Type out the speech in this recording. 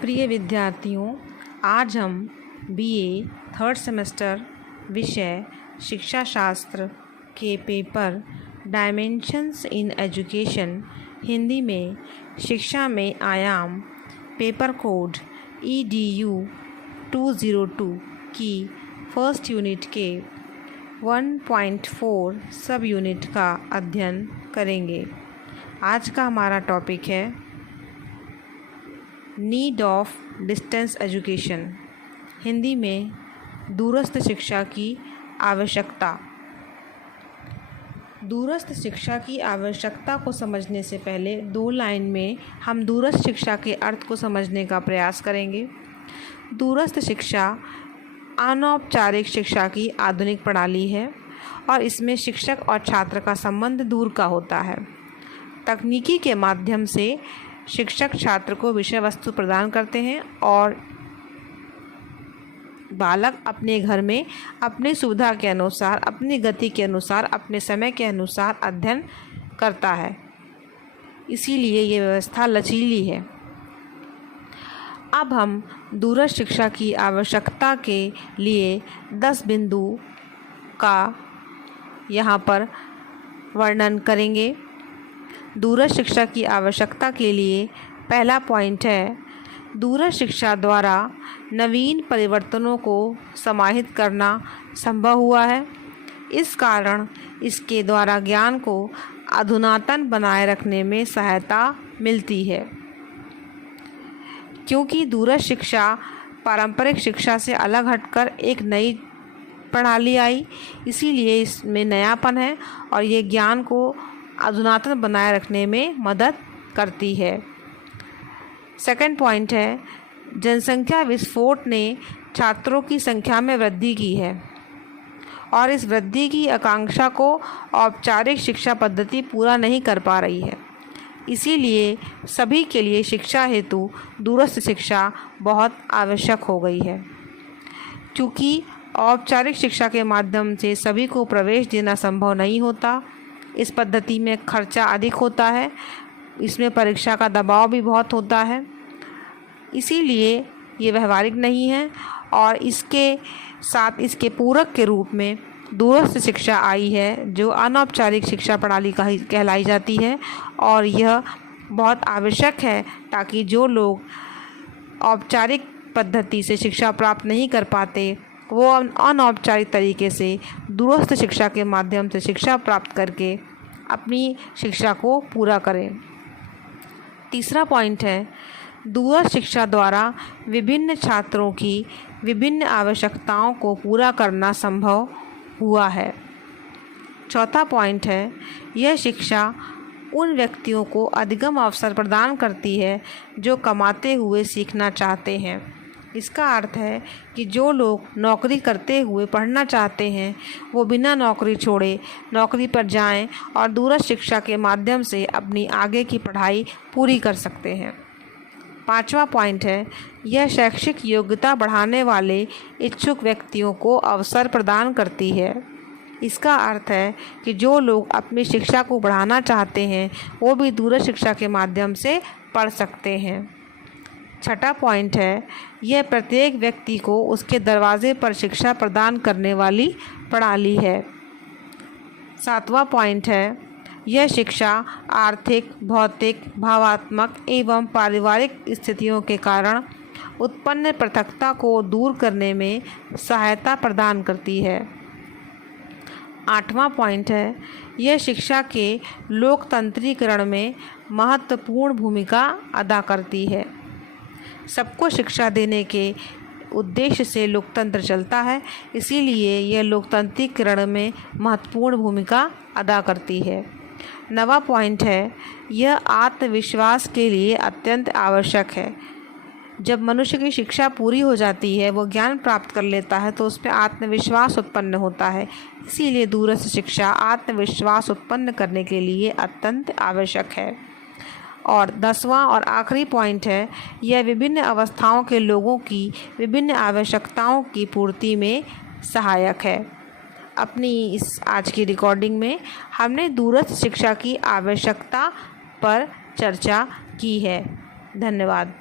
प्रिय विद्यार्थियों, आज हम बीए थर्ड सेमेस्टर विषय शिक्षा शास्त्र के paper dimensions in education Hindi में शिक्षा में आयाम पेपर कोड EDU 202 की फर्स्ट यूनिट के 1.4 सब यूनिट का अध्ययन करेंगे। आज का हमारा टॉपिक है need of distance education, Hindi में दूरस्थ शिक्षा की आवश्यकता। दूरस्थ शिक्षा की आवश्यकता को समझने से पहले दो लाइन में हम दूरस्थ शिक्षा के अर्थ को समझने का प्रयास करेंगे। दूरस्थ शिक्षा अनौपचारिक शिक्षा की आधुनिक प्रणाली है और इसमें शिक्षक और छात्र का संबंध दूर का होता है। तकनीकी के माध्यम से शिक्षक छात्र को विषय वस्तु प्रदान करते हैं और बालक अपने घर में अपनी सुविधा के अनुसार, अपनी गति के अनुसार, अपने समय के अनुसार अध्ययन करता है। इसीलिए ये व्यवस्था लचीली है। अब हम दूरस्थ शिक्षा की आवश्यकता के लिए 10 बिंदु का यहाँ पर वर्णन करेंगे। दूरस्थ शिक्षा की आवश्यकता के लिए पहला पॉइंट है, दूरस्थ शिक्षा द्वारा नवीन परिवर्तनों को समाहित करना संभव हुआ है। इस कारण इसके द्वारा ज्ञान को अधुनातन बनाए रखने में सहायता मिलती है। क्योंकि दूरस्थ शिक्षा पारंपरिक शिक्षा से अलग हटकर एक नई प्रणाली आई, इसीलिए इसमें नयापन है और ये ज्ञान को अधुनातन बनाए रखने में मदद करती है। सेकंड पॉइंट है, जनसंख्या विस्फोट ने छात्रों की संख्या में वृद्धि की है और इस वृद्धि की आकांक्षा को औपचारिक शिक्षा पद्धति पूरा नहीं कर पा रही है। इसीलिए सभी के लिए शिक्षा हेतु दूरस्थ शिक्षा बहुत आवश्यक हो गई है। क्योंकि औपचारिक शिक्षा के माध्यम से सभी को प्रवेश देना संभव नहीं होता। इस पद्धति में खर्चा अधिक होता है, इसमें परीक्षा का दबाव भी बहुत होता है, इसीलिए ये व्यवहारिक नहीं है। और इसके साथ इसके पूरक के रूप में दूरस्थ शिक्षा आई है, जो अनौपचारिक शिक्षा प्रणाली कहलाई जाती है और यह बहुत आवश्यक है ताकि जो लोग औपचारिक पद्धति से शिक्षा प्राप्त नहीं कर पाते वो अनौपचारिक तरीके से दूरस्थ शिक्षा के माध्यम से शिक्षा प्राप्त करके अपनी शिक्षा को पूरा करें। तीसरा पॉइंट है, दूरस्थ शिक्षा द्वारा विभिन्न छात्रों की विभिन्न आवश्यकताओं को पूरा करना संभव हुआ है। चौथा पॉइंट है, यह शिक्षा उन व्यक्तियों को अधिगम अवसर प्रदान करती है जो कमाते हुए सीखना चाहते हैं। इसका अर्थ है कि जो लोग नौकरी करते हुए पढ़ना चाहते हैं वो बिना नौकरी छोड़े नौकरी पर जाएं और दूरस्थ शिक्षा के माध्यम से अपनी आगे की पढ़ाई पूरी कर सकते हैं। पांचवा पॉइंट है, यह शैक्षिक योग्यता बढ़ाने वाले इच्छुक व्यक्तियों को अवसर प्रदान करती है। इसका अर्थ है कि जो लोग अपनी शिक्षा को बढ़ाना चाहते हैं वो भी दूरस्थ शिक्षा के माध्यम से पढ़ सकते हैं। छठा पॉइंट है, यह प्रत्येक व्यक्ति को उसके दरवाजे पर शिक्षा प्रदान करने वाली प्रणाली है। सातवां पॉइंट है, यह शिक्षा आर्थिक, भौतिक, भावात्मक एवं पारिवारिक स्थितियों के कारण उत्पन्न पृथकता को दूर करने में सहायता प्रदान करती है। आठवां पॉइंट है, यह शिक्षा के लोकतंत्रीकरण में महत्वपूर्ण भूमिका अदा करती है। सबको शिक्षा देने के उद्देश्य से लोकतंत्र चलता है, इसीलिए यह लोकतंत्रीकरण में महत्वपूर्ण भूमिका अदा करती है। नवा पॉइंट है, यह आत्मविश्वास के लिए अत्यंत आवश्यक है। जब मनुष्य की शिक्षा पूरी हो जाती है, वो ज्ञान प्राप्त कर लेता है तो उस पर आत्मविश्वास उत्पन्न होता है। इसीलिए दूरस्थ शिक्षा आत्मविश्वास उत्पन्न करने के लिए अत्यंत आवश्यक है। और 10वां और आखिरी पॉइंट है, यह विभिन्न अवस्थाओं के लोगों की विभिन्न आवश्यकताओं की पूर्ति में सहायक है। अपनी इस आज की रिकॉर्डिंग में हमने दूरस्थ शिक्षा की आवश्यकता पर चर्चा की है। धन्यवाद।